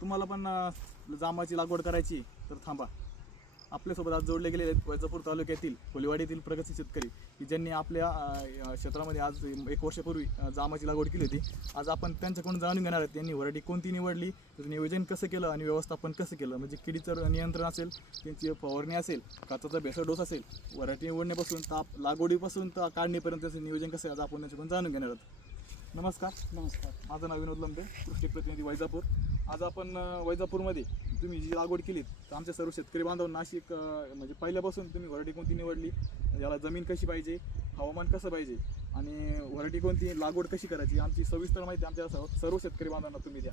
तुम्हाला पण जांबाची लागवड करायची तर थांबा. आपल्यासोबत आज जोडले गेलेले आहेत वैजापूर तालुक्यातील कोलीवाडीतील प्रगतशील शेतकरी की ज्यांनी आपल्या क्षेत्रामध्ये आज 1 वर्षापूर्वी जांबाची लागवड केली होती. आज आपण त्यांच्याकडून जाणून घेणार आहेत त्यांनी व्हरायटी कोणती निवडली, त्याचं नियोजन कसं केलं आणि व्यवस्थापन कसं केलं. म्हणजे किडीचं नियंत्रण असेल, त्यांची फवारणी असेल, खताचा भेसळ डोस असेल, व्हरायटी निवडण्यापासून तर लागवडीपासून तर काढणीपर्यंत त्याचं नियोजन कसं आहे आज आपण त्यांच्याकडून जाणून घेणार आहोत. नमस्कार. माझं नाव विनोद लंबे, कृषी प्रतिनिधी वैजापूर. आज आपण वैजापूरमध्ये तुम्ही जी लागवड केली तर आमच्या सर्व शेतकरी बांधवांना अशी म्हणजे पहिल्यापासून तुम्ही व्हरायटी कोणती निवडली, याला जमीन कशी पाहिजे, हवामान कसं पाहिजे आणि व्हरायटी कोणती, लागवड कशी करायची, आमची सविस्तर माहिती आमच्या सर्व शेतकरी बांधवांना तुम्ही द्या.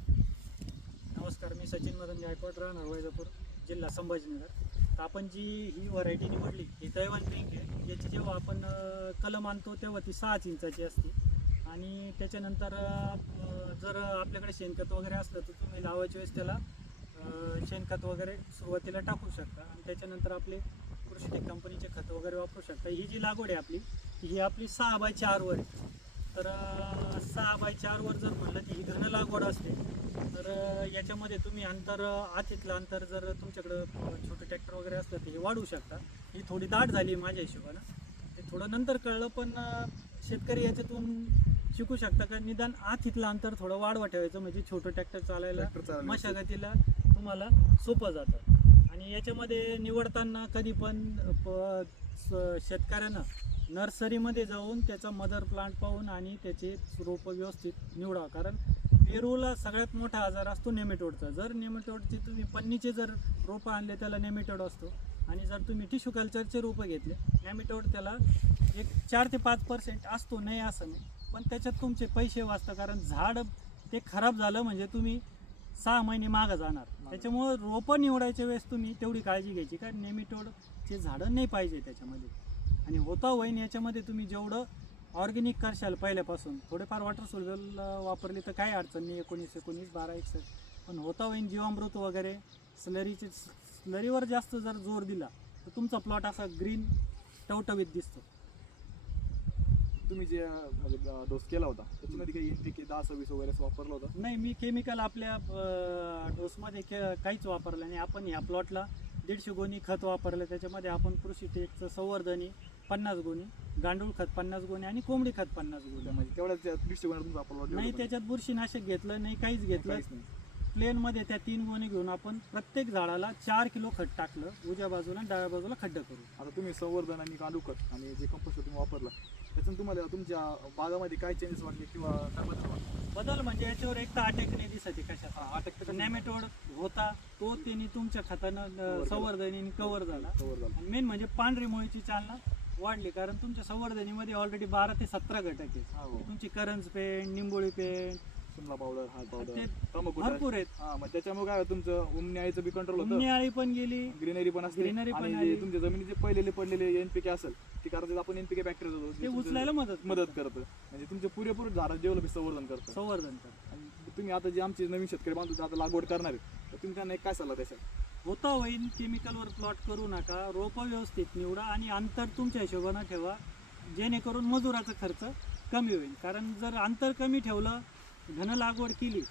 नमस्कार, मी सचिन मदन गायकवाड, राहणार वैजापूर, जिल्हा संभाजीनगर. तर आपण जी ही व्हरायटी निवडली ही तैवान पिंक आहे. याची जेव्हा आपण कलम आणतो तेव्हा ती 6 इंचाची असते आणि त्याच्यानंतर जर आपल्याकडे शेणखत वगैरे असलं तर तुम्ही लावायच्या वेळेस त्याला शेणखत वगैरे सुरुवातीला टाकू शकता आणि त्याच्यानंतर आपले कृषीटेक कंपनीचे खत वगैरे वापरू शकता. ही जी लागवड आहे आपली ही आपली 6x4 वर आहे. तर 6x4 वर जर म्हणलं की ही घन लागवड असते तर याच्यामध्ये तुम्ही अंतर आतीतलं अंतर जर तुमच्याकडं छोटं ट्रॅक्टर वगैरे असलं तर हे वाढवू शकता. ही थोडी दाट झाली माझ्या हिशोबानं, ते थोडं नंतर कळलं, पण शेतकरी याच्यातून शिकू शकता का निदान आतीतलं अंतर थोडं वाढवा ठेवायचं, म्हणजे छोटं ट्रॅक्टर चालायला मशागतीला तुम्हाला सोपं जातं. आणि याच्यामध्ये निवडताना कधी पण शेतकऱ्यानं नर्सरीमध्ये जाऊन त्याचा मदर प्लांट पाहून आणि त्याचे रोपं व्यवस्थित निवडा. कारण पेरूला सगळ्यात मोठा आजार असतो नेमेटोडचा. जर नेमेटोडचे तुम्ही पन्नीचे जर रोपं आणले त्याला नेमेटोड असतो आणि जर तुम्ही टिश्यू कल्चरचे रोपं घेतले नेमेटोड त्याला एक 4 ते 5% असतो, नाही असं नाही, पण त्याच्यात तुमचे पैसे वाचतात. कारण झाड ते खराब झालं म्हणजे तुम्ही 6 महिने मागं जाणार. त्याच्यामुळं रोपं निवडायच्या वेळेस तुम्ही तेवढी काळजी घ्यायची कारण नेमेटोडचे झाडं नाही पाहिजे त्याच्यामध्ये. आणि होता होईन याच्यामध्ये तुम्ही जेवढं ऑर्गॅनिक करशाल पहिल्यापासून, थोडेफार वॉटर सोल्युबल वापरले तर काही अडचण नाही, 19-19, 12-61, पण होता होईन जीवामृत वगैरे स्लरीवर जास्त जर जोर दिला तर तुमचा प्लॉट असा ग्रीन टवटवीत दिसतो. तुम्ही जे म्हणजे डोस केला होता त्याच्यामध्ये काही NPK 10-26 वगैरे असं वापरलं होतं? नाही, मी केमिकल आपल्या डोसमध्ये काहीच वापरलं नाही. आपण ह्या प्लॉटला 150 गोणी खत वापरलं. त्याच्यामध्ये आपण कृषीटेकचं संवर्धनी 50 गोणी, गांडूळ खत 50 गोणी आणि कोंबडी खत 50 गोणी. म्हणजे तेवढ्याच 150 गोण्या तुम्ही वापरलं नाही, त्याच्यात बुरशीनाशक घेतलं नाही, काहीच घेतलं. प्लेनमध्ये त्या 3 गोणी घेऊन आपण प्रत्येक झाडाला 4 किलो खत टाकलं, उजव्या बाजूला आणि डाव्या बाजूला खड्डं करून. आता तुम्ही संवर्धन आणि गांडूळ खत आणि जे कंपोस्ट तुम्ही वापरलं त्यातून तुम्हाला तुमच्या बागामध्ये काय चेंजेस वाटले किंवा काय बदल वाटले? बदल म्हणजे याच्यावर एक तर अटॅक नाही दिसत कशाचा. अटॅक नेमेटोड होता तो त्यांनी तुमच्या खतानं संवर्धनी कव्हर झाला. कव्हर झाला. आणि मेन म्हणजे पांढरी मुळीची चालना वाढली कारण तुमच्या संवर्धनीमध्ये ऑलरेडी 12 ते 17 घटक आहेत. तुमची करंज पेंट, निंबोळी पेंट, शिमला पावडर, हाल पावडर, भरपूर आहेत. मग त्याच्यामुळे काय तुमचं उमण्याचं बी कंट्रोल होतं, उमणी पण गेली, ग्रीनरी पण असते आणि जे तुमच्या जमिनीचे पडलेले NPK असेल ती कारण आपण NPK बॅक्टेरिया ते उचलायला मदत करतं. म्हणजे तुमचे पुरेपूर झाडात डेव्हलप संवर्धन करतं. आणि तुम्ही आता जे आमचे नवीन शेतकरी बांधव आता लागवड करणार आहे तर तुम्ही त्यांना एक काय सल्ला द्याल? होता होईन केमिकलवर प्लॉट करू नका, रोपं व्यवस्थित निवडा आणि अंतर तुमच्या हिशोबानं ठेवा, जेणेकरून मजुराचा खर्च कमी होईल. कारण जर अंतर कमी ठेवलं, घन लागवड केली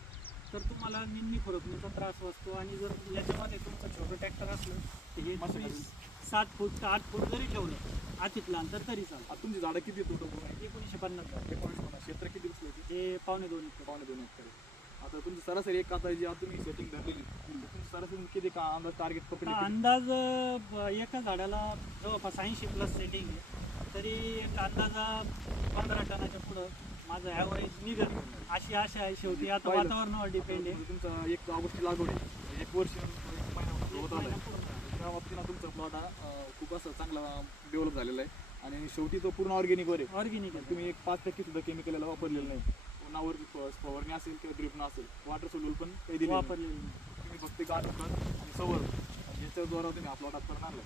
तर तुम्हाला निम्मी खुरपणीचा त्रास वाचतो. आणि जर याच्यामध्ये तुमचं छोटं ट्रॅक्टर असलं तर हे तुम्ही 7 फूट का 8 फूट जरी ठेवलं आतीतलं अंतर तरी चालतं. आता तुमची झाडं किती होतं? 1950 क्षेत्र किती दिसले होती? हे 1.25 एकर. 2.5 एकर. आता तुमची सरासरी एक आता जी आता तुम्ही सेटिंग धरलेली तुमची सरासरी किती का अंदाज टार्गेट पकडले? अंदाज एका झाडाला जवळपास 80+ सेटिंग आहे, तरी एक अंदाजा 15 टनाच्या पुढं माझं ॲव्हरेज निघत अशी आशा आहे. शेवटी आता वातावरणावर डिपेंड आहे. तुमचं 1 ऑगस्ट लागवड आहे, 1 वर्ष 1 महिना होत आला त्या बाबतीनं तुमचा प्लॉट हा खूप असं चांगला डेव्हलप झालेला आहे आणि शेवटी तो पूर्ण ऑर्गॅनिकवर आहे. ऑर्गॅनिक आहे. तुम्ही 5% सुद्धा केमिकल याला वापरलेलं नाही. उन्हावर फवारणी असेल किंवा ड्रिपनं असेल, वॉटर सोल्युबल पण काही दिले वापरलेलं नाही. तुम्ही फक्त गांडूळ खत आणि संवर्धन याच्याद्वारा तुम्ही हा प्लॉट करणार.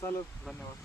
चालेल, धन्यवाद.